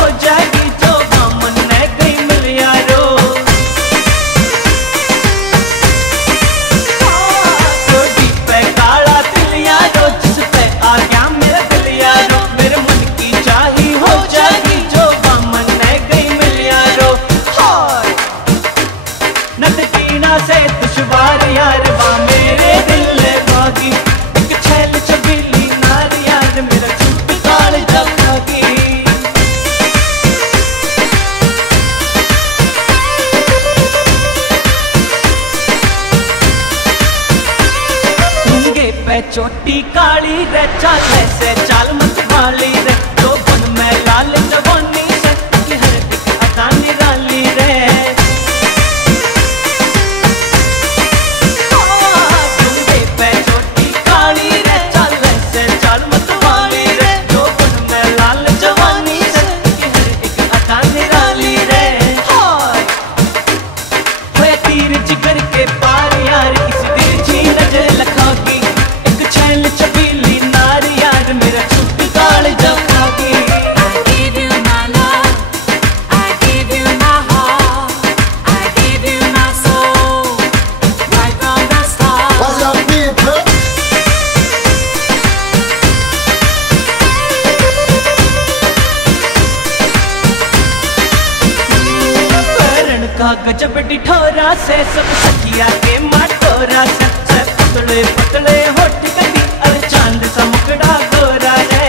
हो जाएगी जो बामन ने गई मिल यारो। रोटी पे काला तिल यारो, जिस पे आ गया मेरा दिल यारो, मेरे मन की चाही हो जाएगी जो बामन ने गई मिल यारो। हाय नट कीना से दुश्वार यार बा मेरे दिल ले भागी, एक छैल छबीली नार यार मेरा छुप काल जागी। टूंगे पे चोटी काली रे, चाल ऐसे चाल मत वाली रे, तो बन में लाल जवानी से कि हर एक अदा निराली रे। जिगर के पार यार किसी तिरछी नजर लखागी, एक छैल छबीली नार यार मेरा छुप काल जागी। I give you my love, I give you my heart, I give you my soul, right from the start. What's up, people? पैरण का गजब डिठोरा से सब सखिया के माटोरा से, पतले पतले होठ कटी अरे चांद सा मुकड़ा गोरा रे।